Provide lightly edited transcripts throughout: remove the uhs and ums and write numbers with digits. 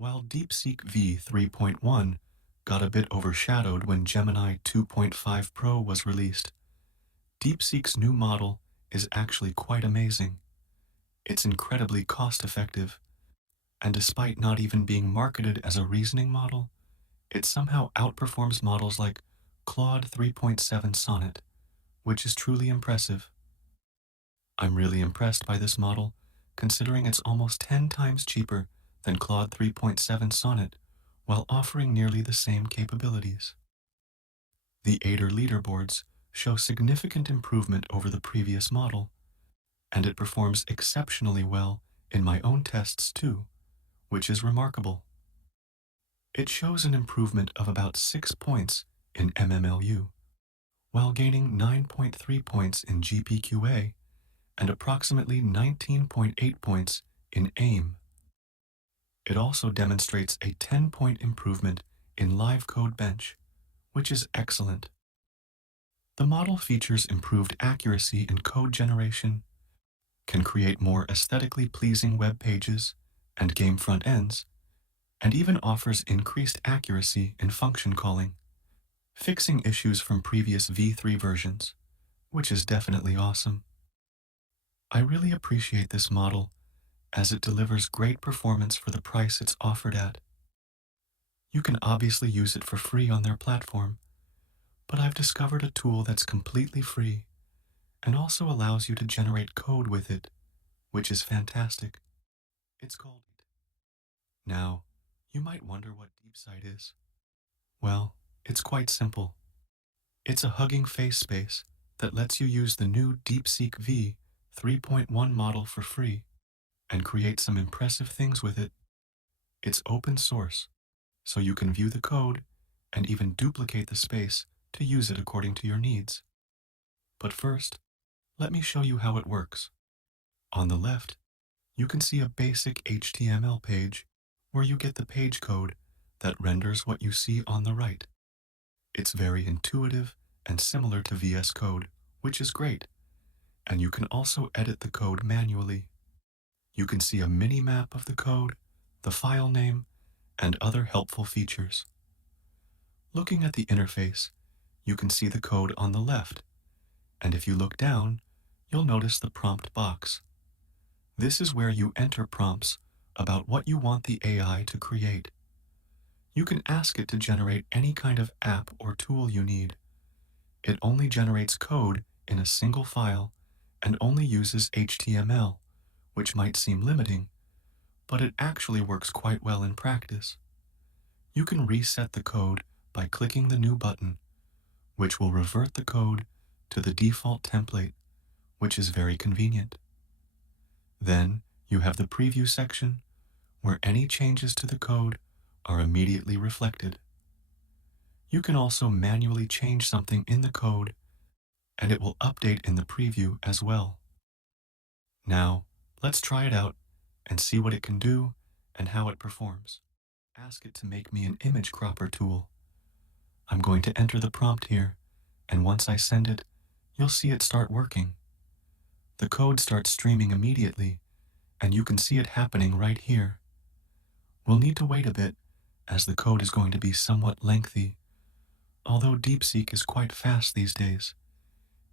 While DeepSeek V3.1 got a bit overshadowed when Gemini 2.5 Pro was released, DeepSeek's new model is actually quite amazing. It's incredibly cost-effective, and despite not even being marketed as a reasoning model, it somehow outperforms models like Claude 3.7 Sonnet, which is truly impressive. I'm really impressed by this model, considering it's almost 10 times cheaper than Claude 3.7 Sonnet, while offering nearly the same capabilities. The Aider leaderboards show significant improvement over the previous model, and it performs exceptionally well in my own tests too, which is remarkable. It shows an improvement of about 6 points in MMLU, while gaining 9.3 points in GPQA and approximately 19.8 points in AIM. It also demonstrates a 10-point improvement in live code bench, which is excellent. The model features improved accuracy in code generation, can create more aesthetically pleasing web pages and game front ends, and even offers increased accuracy in function calling, fixing issues from previous V3 versions, which is definitely awesome. I really appreciate this model as it delivers great performance for the price it's offered at. You can obviously use it for free on their platform, but I've discovered a tool that's completely free and also allows you to generate code with it, which is fantastic. It's called. Now, you might wonder what DeepSite is. Well, it's quite simple. It's a hugging face space that lets you use the new DeepSeek V3.1 model for free and create some impressive things with it. It's open source, so you can view the code and even duplicate the space to use it according to your needs. But first, let me show you how it works. On the left, you can see a basic HTML page where you get the page code that renders what you see on the right. It's very intuitive and similar to VS Code, which is great, and you can also edit the code manually. You can see a mini-map of the code, the file name, and other helpful features. Looking at the interface, you can see the code on the left, and if you look down, you'll notice the prompt box. This is where you enter prompts about what you want the AI to create. You can ask it to generate any kind of app or tool you need. It only generates code in a single file and only uses HTML, which might seem limiting, but it actually works quite well in practice. You can reset the code by clicking the new button, which will revert the code to the default template, which is very convenient. Then you have the preview section, where any changes to the code are immediately reflected. You can also manually change something in the code, and it will update in the preview as well. Now, let's try it out and see what it can do and how it performs. Ask it to make me an image cropper tool. I'm going to enter the prompt here, and once I send it, you'll see it start working. The code starts streaming immediately, and you can see it happening right here. We'll need to wait a bit, as the code is going to be somewhat lengthy, although DeepSeek is quite fast these days,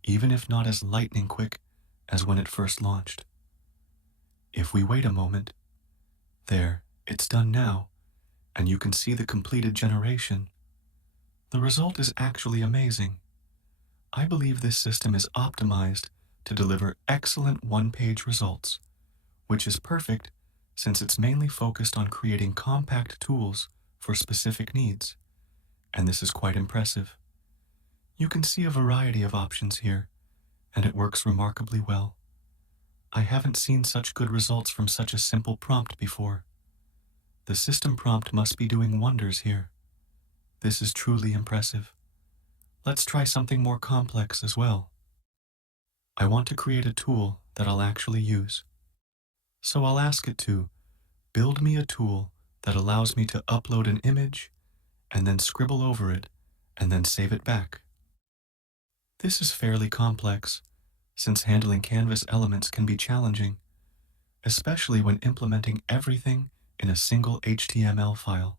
even if not as lightning quick as when it first launched. If we wait a moment, there, it's done now, and you can see the completed generation. The result is actually amazing. I believe this system is optimized to deliver excellent one-page results, which is perfect since it's mainly focused on creating compact tools for specific needs, and this is quite impressive. You can see a variety of options here, and it works remarkably well. I haven't seen such good results from such a simple prompt before. The system prompt must be doing wonders here. This is truly impressive. Let's try something more complex as well. I want to create a tool that I'll actually use. So I'll ask it to build me a tool that allows me to upload an image and then scribble over it and then save it back. This is fairly complex, since handling Canvas elements can be challenging, especially when implementing everything in a single HTML file.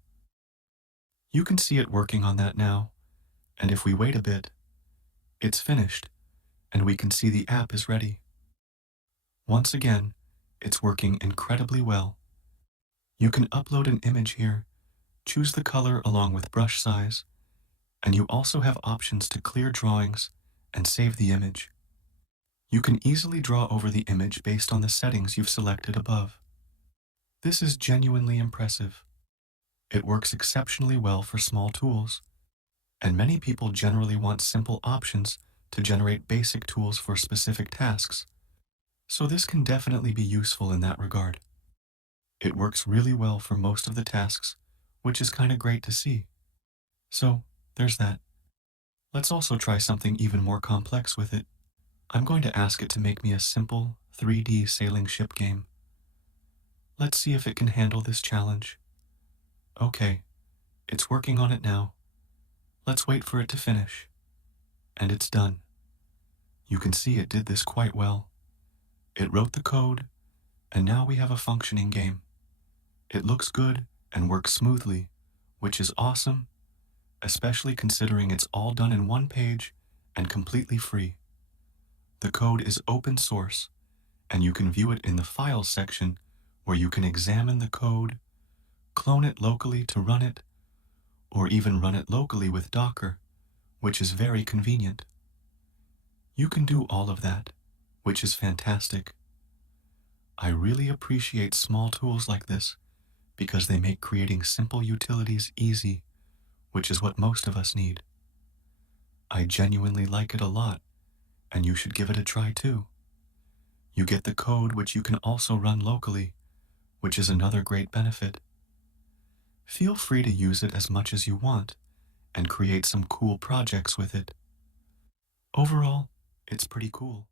You can see it working on that now, and if we wait a bit, it's finished, and we can see the app is ready. Once again, it's working incredibly well. You can upload an image here, choose the color along with brush size, and you also have options to clear drawings and save the image. You can easily draw over the image based on the settings you've selected above. This is genuinely impressive. It works exceptionally well for small tools, and many people generally want simple options to generate basic tools for specific tasks, so this can definitely be useful in that regard. It works really well for most of the tasks, which is kind of great to see. So, there's that. Let's also try something even more complex with it. I'm going to ask it to make me a simple 3D sailing ship game. Let's see if it can handle this challenge. Okay, it's working on it now. Let's wait for it to finish. And it's done. You can see it did this quite well. It wrote the code, and now we have a functioning game. It looks good and works smoothly, which is awesome, especially considering it's all done in one page and completely free. The code is open source, and you can view it in the Files section where you can examine the code, clone it locally to run it, or even run it locally with Docker, which is very convenient. You can do all of that, which is fantastic. I really appreciate small tools like this because they make creating simple utilities easy, which is what most of us need. I genuinely like it a lot, and you should give it a try too. You get the code which you can also run locally, which is another great benefit. Feel free to use it as much as you want and create some cool projects with it. Overall, it's pretty cool.